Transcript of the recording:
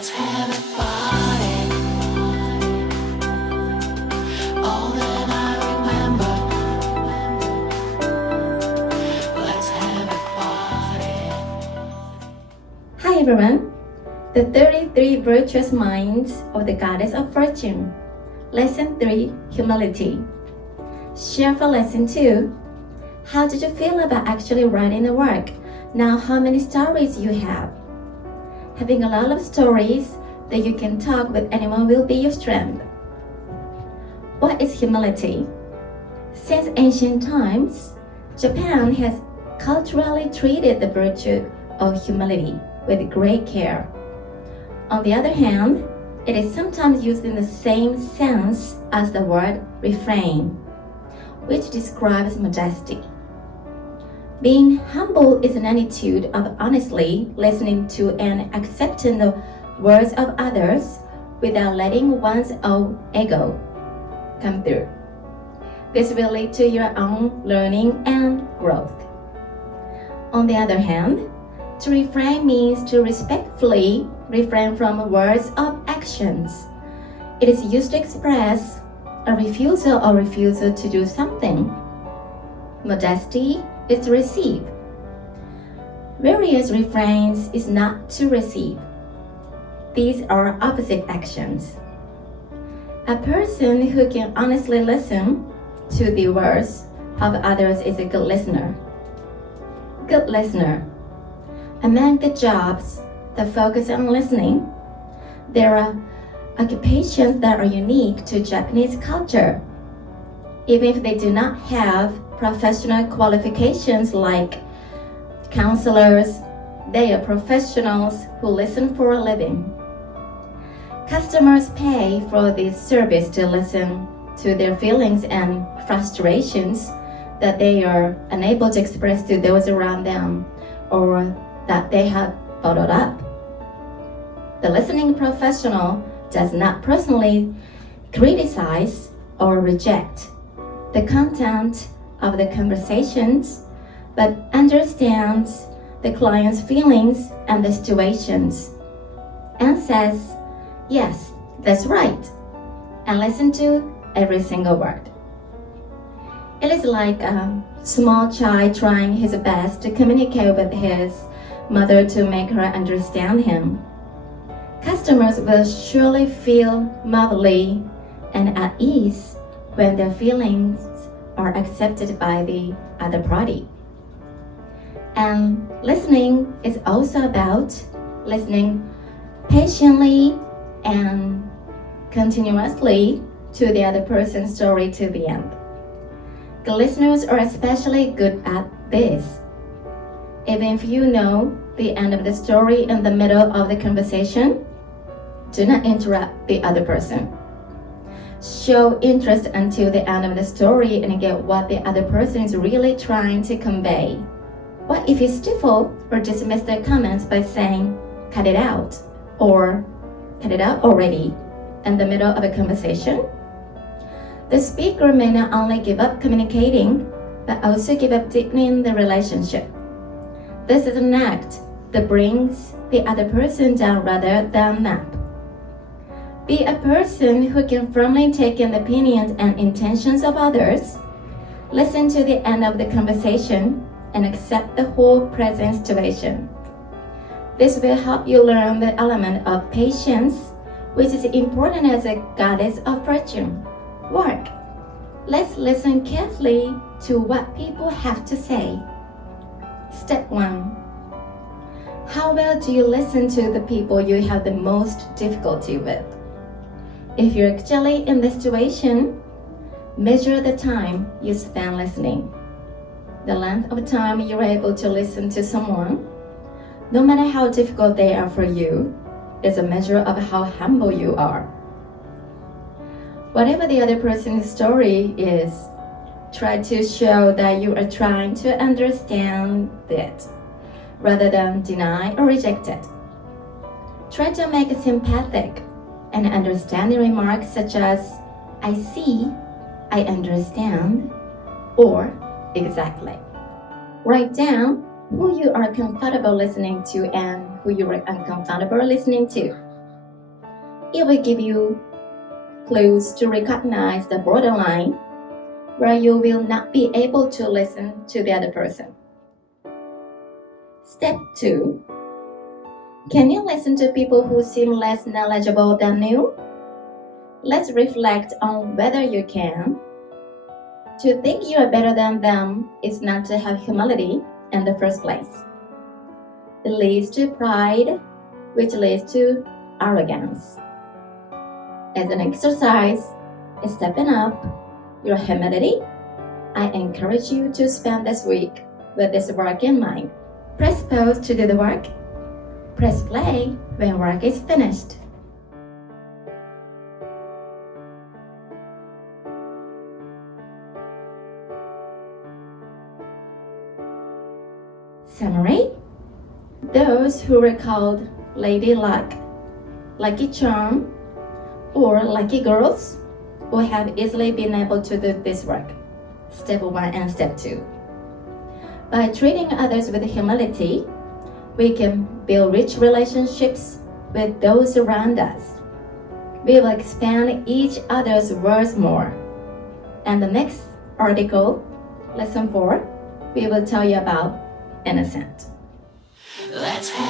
Let's have a party. All that I remember. Let's have a party. Hi everyone! The 33 Virtuous Minds of the Goddess of Fortune. Lesson 3, Humility. Share for Lesson 2. How did you feel about actually writing the work? Now how many stories you have? Having a lot of stories that you can talk with anyone will be your strength. What is humility? Since ancient times, Japan has culturally treated the virtue of humility with great care. On the other hand, it is sometimes used in the same sense as the word refrain, which describes modesty. Being humble is an attitude of honestly listening to and accepting the words of others without letting one's own ego come through. This will lead to your own learning and growth. On the other hand, to refrain means to respectfully refrain from words or actions. It is used to express a refusal to do something. Modesty is to receive. Various refrains is not to receive. These are opposite actions. A person who can honestly listen to the words of others is a good listener. Good listener. Among the jobs that focus on listening, there are occupations that are unique to Japanese culture. Even if they do not have professional qualifications like counselors, they are professionals who listen for a living. Customers pay for this service to listen to their feelings and frustrations that they are unable to express to those around them or that they have bottled up. The listening professional does not personally criticize or reject the content of the conversations, but understands the client's feelings and the situations, and says, yes, that's right, and listen to every single word. It is like a small child trying his best to communicate with his mother to make her understand him. Customers will surely feel mildly and at ease when their feelings are accepted by the other party. And listening is also about listening patiently and continuously to the other person's story to the end. The listeners are especially good at this. Even if you know the end of the story in the middle of the conversation, do not interrupt the other person. Show interest until the end of the story and get what the other person is really trying to convey. What if you stifle or dismiss their comments by saying, cut it out, or cut it out already, in the middle of a conversation? The speaker may not only give up communicating, but also give up deepening the relationship. This is an act that brings the other person down rather than up. Be a person who can firmly take in the opinions and intentions of others, listen to the end of the conversation, and accept the whole present situation. This will help you learn the element of patience, which is important as a goddess of fortune. Work. Let's listen carefully to what people have to say. Step 1. How well do you listen to the people you have the most difficulty with? If you're actually in this situation, measure the time you spend listening. The length of time you're able to listen to someone, no matter how difficult they are for you, is a measure of how humble you are. Whatever the other person's story is, try to show that you are trying to understand it, rather than deny or reject it. Try to make it sympathetic and understanding remarks such as, I see, I understand, or exactly. Write down who you are comfortable listening to and who you are uncomfortable listening to. It will give you clues to recognize the borderline where you will not be able to listen to the other person. Step 2. Can you listen to people who seem less knowledgeable than you? Let's reflect on whether you can. To think you are better than them is not to have humility in the first place. It leads to pride, which leads to arrogance. As an exercise in stepping up your humility, I encourage you to spend this week with this work in mind. Press pause to do the work. Press play when work is finished. Summary: those who were called Lady Luck, Lucky Charm, or Lucky Girls will have easily been able to do this work. Step 1 and Step 2. By treating others with humility, we can build rich relationships with those around us. We will expand each other's words more. And the next article, Lesson 4, we will tell you about innocent. Let's have